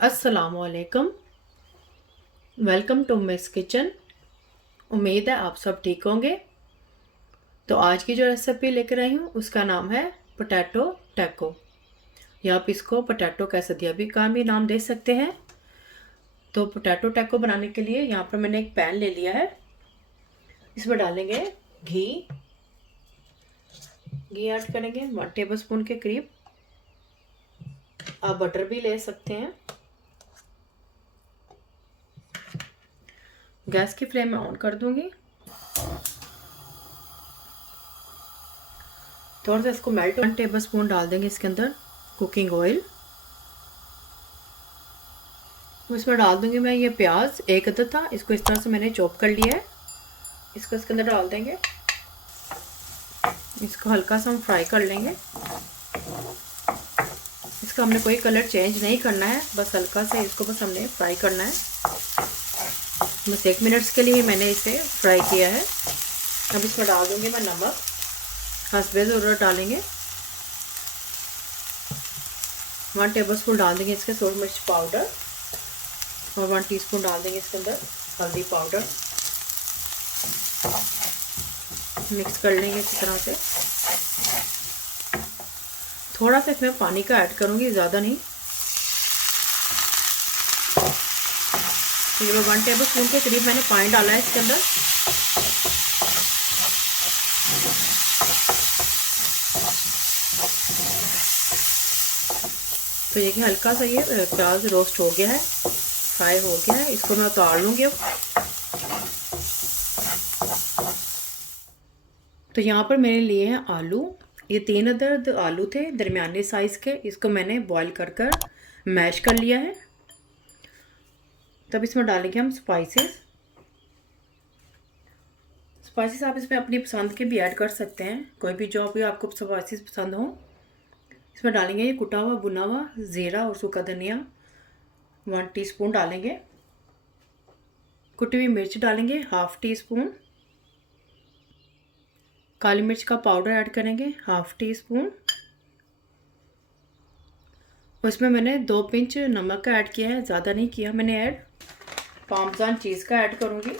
अस्सलामुअलैकुम। Welcome to Miss Kitchen. उम्मीद है आप सब ठीक होंगे। तो आज की जो रेसिपी लेकर आई हूँ उसका नाम है पोटैटो टैको, या आप इसको पोटैटो कैसदिया भी नाम दे सकते हैं। तो पोटैटो टैको बनाने के लिए यहाँ पर मैंने एक पैन ले लिया है। इसमें डालेंगे घी ऐड करेंगे 1 टेबल स्पून के करीब। आप बटर भी ले सकते हैं। गैस की फ्लेम में ऑन कर दूंगी। थोड़ा सा इसको मेल्ट 1 टेबल स्पून डाल देंगे इसके अंदर कुकिंग ऑयल। इसमें डाल दूंगी मैं ये प्याज, एक अदद था, इसको इस तरह से मैंने चॉप कर लिया है। इसको इसके अंदर डाल देंगे। इसको हल्का सा हम फ्राई कर लेंगे। इसका हमने कोई कलर चेंज नहीं करना है, बस हल्का सा इसको बस हमने फ्राई करना है। बस 1 मिनट के लिए मैंने इसे फ्राई किया है। अब इसमें डाल दूंगी मैं नमक, हस्बे ज़रूरत डालेंगे। 1 टेबल स्पून डाल देंगे इसके सूरज मिर्च पाउडर, और 1 टीस्पून डाल देंगे इसके अंदर हल्दी पाउडर। मिक्स कर लेंगे इसी तरह से। थोड़ा सा इसमें पानी का ऐड करूँगी, ज़्यादा नहीं। ये 1 टेबल स्पून के करीब मैंने पानी डाला है इसके अंदर। तो ये कि हल्का सा ये प्याज रोस्ट हो गया है, फ्राई हो गया है। इसको मैं उतार लूँगी अब। तो यहाँ पर मैंने लिए हैं आलू। ये 3 अदद आलू थे दरमियाने साइज़ के। इसको मैंने बॉईल कर मैश कर लिया है। तब इसमें डालेंगे हम स्पाइसेस आप इसमें अपनी पसंद के भी ऐड कर सकते हैं, कोई भी जो भी आपको स्पाइसेस पसंद हो। इसमें डालेंगे ये कुटा हुआ भुना हुआ ज़ीरा और सूखा धनिया 1 टीस्पून डालेंगे। कुटी हुई मिर्च डालेंगे 1/2 टीस्पून। काली मिर्च का पाउडर ऐड करेंगे 1/2 टीस्पून। और इसमें मैंने 2 पिंच नमक का ऐड किया है, ज़्यादा नहीं किया मैंने ऐड। पार्मेजान चीज़ का ऐड करूँगी।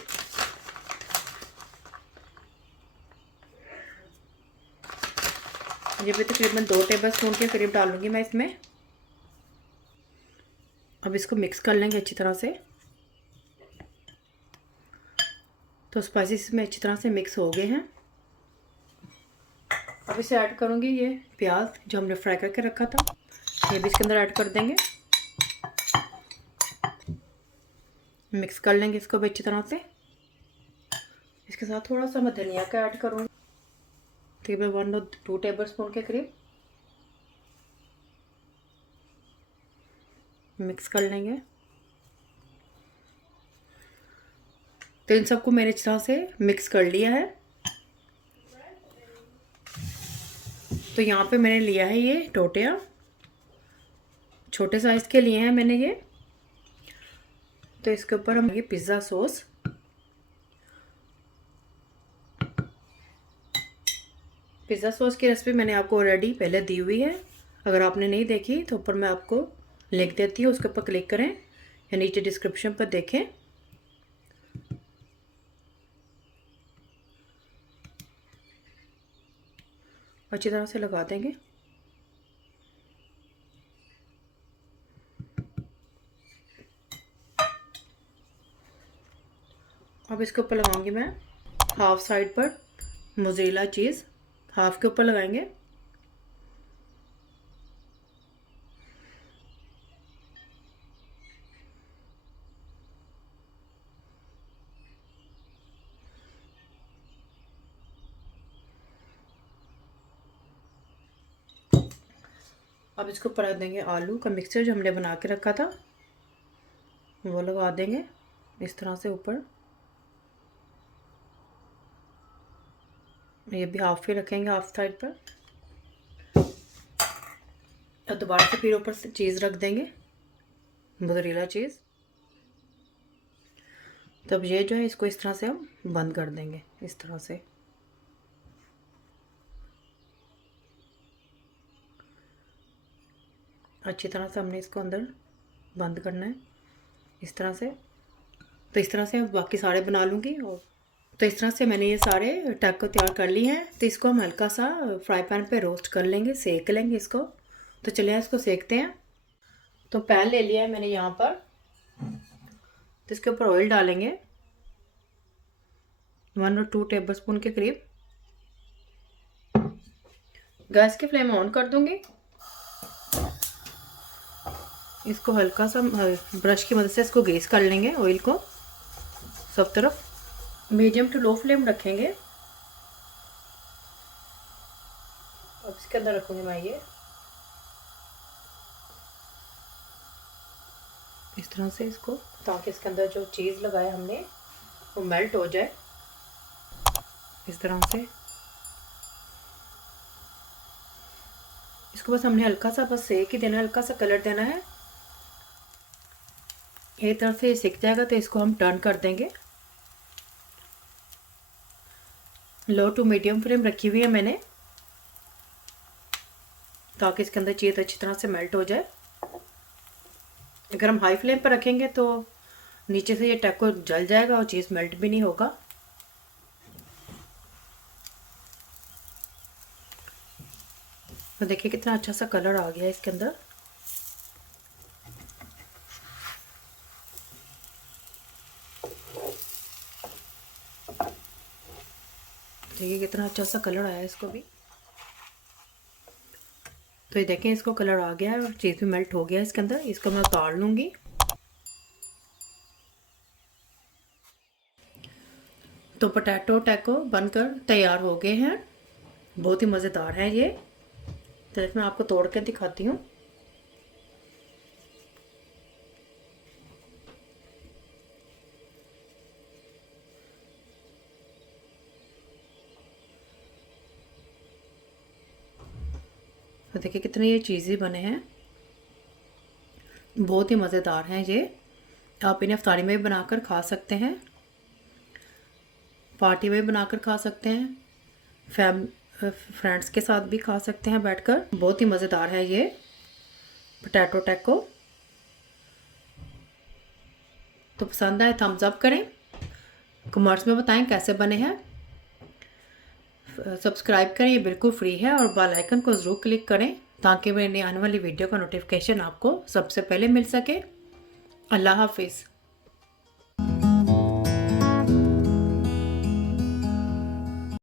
ये भी तकरीबन 2 टेबल स्पून के करीब डालूंगी मैं इसमें। अब इसको मिक्स कर लेंगे अच्छी तरह से। तो स्पाइसेस में अच्छी तरह से मिक्स हो गए हैं। अब इसे ऐड करूँगी ये प्याज जो हमने फ्राई करके रखा था, ये भी इसके अंदर ऐड कर देंगे। मिक्स कर लेंगे इसको भी अच्छी तरह से। इसके साथ थोड़ा सा मैं धनिया का ऐड करूँगी, तकरीबन 1 और 2 टेबल स्पून के करीब। मिक्स कर लेंगे। तो इन सबको मैंने इस तरह से मिक्स कर लिया है। तो यहाँ पे मैंने लिया है ये टोटिया, छोटे साइज़ के लिए हैं मैंने ये। तो इसके ऊपर हम ये पिज़्ज़ा सॉस, की रेसिपी मैंने आपको ऑलरेडी पहले दी हुई है। अगर आपने नहीं देखी तो ऊपर मैं आपको लिंक देती हूँ, उसके ऊपर क्लिक करें या नीचे डिस्क्रिप्शन पर देखें। अच्छी तरह से लगा देंगे। अब इसके ऊपर लगाऊंगी मैं हाफ साइड पर मोज़रेला चीज़, हाफ के ऊपर लगाएंगे। अब इसके ऊपर रख देंगे आलू का मिक्सचर जो हमने बना के रखा था, वो लगा देंगे इस तरह से ऊपर। ये भी हाफ ही रखेंगे, हाफ साइड पर। और दोबारा से फिर ऊपर से चीज़ रख देंगे, मोज़रेला चीज़। तब ये जो है इसको इस तरह से हम बंद कर देंगे, इस तरह से। अच्छी तरह से हमने इसको अंदर बंद करना है इस तरह से। तो इस तरह से बाकी सारे बना लूँगी। और तो इस तरह से मैंने ये सारे टैको तैयार कर लिए हैं। तो इसको हम हल्का सा फ्राई पैन पे रोस्ट कर लेंगे, सेक लेंगे इसको। तो चलिए इसको सेकते हैं। तो पैन ले लिया है मैंने यहाँ पर। तो इसके ऊपर ऑयल डालेंगे 1 और 2 टेबल स्पून के करीब। गैस की फ्लेम ऑन कर दूंगी। इसको हल्का सा ब्रश की मदद से इसको ग्रीस कर लेंगे ऑयल को सब तरफ। मीडियम टू लो फ्लेम रखेंगे। अब इसके अंदर रखूंगी मैं ये इस तरह से इसको, ताकि इसके अंदर जो चीज़ लगाया हमने वो मेल्ट हो जाए इस तरह से। इसको बस हमने हल्का सा बस सेक ही देना है, हल्का सा कलर देना है। एक तरफ से ये सिक जाएगा तो इसको हम टर्न कर देंगे। लो टू मीडियम फ्लेम रखी हुई है मैंने, ताकि इसके अंदर चीज़ अच्छी तरह से मेल्ट हो जाए। अगर हम हाई फ्लेम पर रखेंगे तो नीचे से ये टैको जल जाएगा और चीज़ मेल्ट भी नहीं होगा। तो देखिए कितना अच्छा सा कलर आ गया है इसके अंदर। देखिए कितना अच्छा सा कलर आया है इसको भी। तो ये देखें इसको कलर आ गया है और चीज़ भी मेल्ट हो गया है इसके अंदर। इसको मैं उतार लूँगी। तो पोटैटो टैको बनकर तैयार हो गए हैं। बहुत ही मज़ेदार है ये। तो मैं आपको तोड़ के दिखाती हूँ। तो देखिए कितने ये चीज़ी बने हैं, बहुत ही मज़ेदार हैं ये। आप इन्हें अफ्तारी में भी बनाकर खा सकते हैं, पार्टी में बनाकर खा सकते हैं, फ्रेंड्स के साथ भी खा सकते हैं बैठकर। बहुत ही मज़ेदार है ये पोटैटो टैको। तो पसंद आए थम्स अप करें, कमेंट्स में बताएं कैसे बने हैं। सब्सक्राइब करें, ये बिल्कुल फ्री है। और बेल आइकन को ज़रूर क्लिक करें ताकि मेरी आने वाली वीडियो का नोटिफिकेशन आपको सबसे पहले मिल सके। अल्लाह हाफिज़।